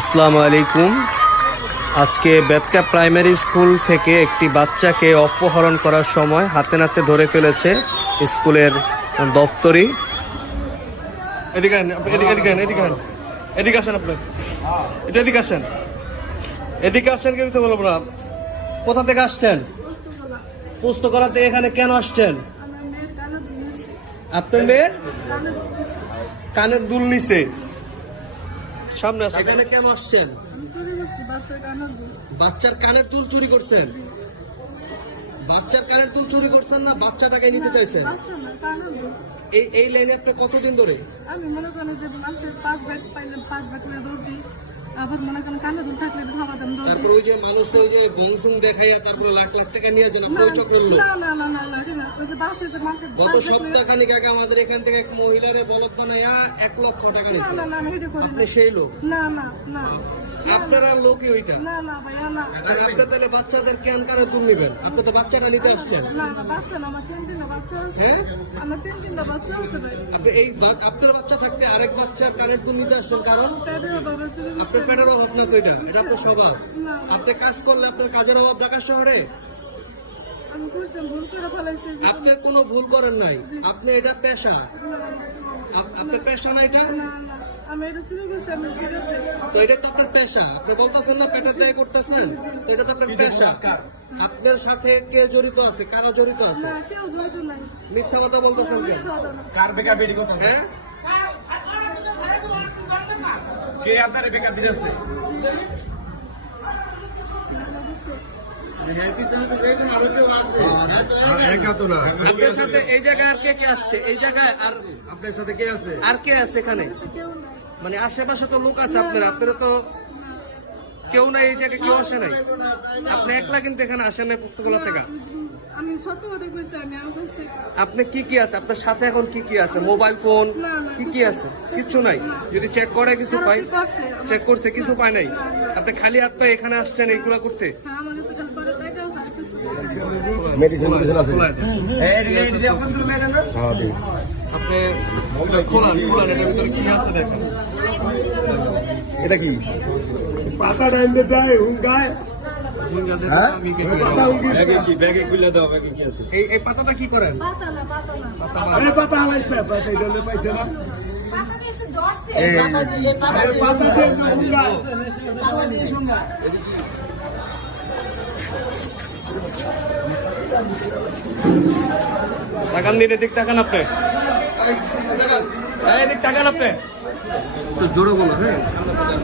আসসালামু আলাইকুম। আজকে বেতকা প্রাইমারি স্কুল থেকে একটি বাচ্চাকে অপহরণ করার সময় হাতে নাতে ধরে ফেলেছে স্কুলের দপ্তরি। এদিকে আসেন, আপনি এদিকে আসেন, এদিকে আসেন। কিছু বলবো না। কোথা থেকে আসছেন? পুস্তক করাতে এখানে কেন আসছেন? আপনার মেয়ের কানের দুল নিছে। সামনে আসেন। এখানে কেন আসছেন? বাচ্চার কানের দুল চুরি করছেন? বাচ্চার কানের দুল চুরি করছেন না বাচ্চাটাকে নিতে চাইছেন? এই লাইনে আপনি কতদিন ধরে? আমি মনে করেন যে মানুষের 5 ব্যাগ পাইলে 5 ব্যাগ করে দৌড় দিই। আবার মনে করেন কানে দুল থাকলে থামাতাম দৌড় দিই। তারপর ওই যে মানুষ ওই যে বংশুং দেখাইয়া তারপর লাখ লাখ টাকা নিয়ে যান আপনি ওই চক্রের লোক? না না না না না না ওই যে বাসে যে মানুষের গত সপ্তাহখানিক আগে আমাদের এখান থেকে এক মহিলারে বলদ বানাইয়া 1 লক্ষ টাকা না নিয়েছে। না না আমি এটা করি আপনি না। সেই লোক? না না না আপনারা লোকই ওইটা। না না ভাইয়া না। আর আপনি তাহলে বাচ্চাদের কেন কানে দুল নিবেন? আপনি তো বাচ্চাটা নিতে আসছেন। না না বাচ্চা না, আমার 3 বাচ্চা আছে। হ্যাঁ? আমার 3 বাচ্চা আছে ভাই। আপনি এই আপনার বাচ্চা থাকতে আরেক বাচ্চার কানের দুল নিতে আসছেন কারণ পেটের বাবা চলে গেছে। আপনার পেটের অভাব না তো এটা আপনার স্বভাব। না আপনি কাজ করলে আপনার কাজের অভাব ঢাকা শহরে? আমি করছিলাম ভুল করে ফেলাইছি। আপনি কোনো ভুল করেন নাই, আপনি এটা পেশা। আপনার পেশা না এটা? না না আমি এটা চুরি করছি, আমি শিখেছি। তো এটা তো আপনার পেশা। আপনি বলতেছেন না পেটের দায় করতেছেন, তো এটা তো আপনার পেশা। আপনার সাথে কে জড়িত আছে? কারা জড়িত আছে? না কেউ জড়িত নাই। মিথ্যা কথা বলতেছেন কেন? কার বেকা বেরি কথা? হ্যাঁ, কে আপনার বেকা বিদেশে? আপনার সাথে এই জায়গায় আর কে কে আসছে? এই জায়গায় আর আপনার সাথে কে আছে? আর কে আছে এখানে? কেউ নাই। মানে আশেপাশে তো লোক আছে আপনারা, আপনারা তো কেউ নাই এই জায়গায়, কেউ আসে নাই। আপনি একলা কিন্তু এখানে আসেন নাই পুস্তকগুলো থেকে। আমি সত্য কথা কইছি, আমি আর কইছি আপনি কি কি আছে আপনার সাথে? এখন কি কি আছে? মোবাইল ফোন কি কি আছে? কিছু নাই? যদি চেক করে কিছু পাই? চেক করতে কিছু পায় নাই? আপনি খালি হাত পায়ে এখানে আসছেন এইগুলা করতে? হ্যাঁ আমার কাছে কাল পরে টাকা আছে আর কিছু নাই। মেডিসিন আছে। আপনি খোলান খোলান, এটার ভিতরে কি আছে দেখেন। এটা কি? পাতা ডাইলে যায় হুঙ্গায় হ্যাঁ? এই পাতাটা কি করেন? পাতা না পাতা না। আরে পাতা হালাইছে পাতা ইদলে পাইছে না পাতা দিয়ে তো ধরছে। এই আরে পাতা দিয়ে হুঙ্গায় তাকান দিন, এদিক তাকান আপনি, এদিক তাকান আপনি। জোরে বলো। হ্যাঁ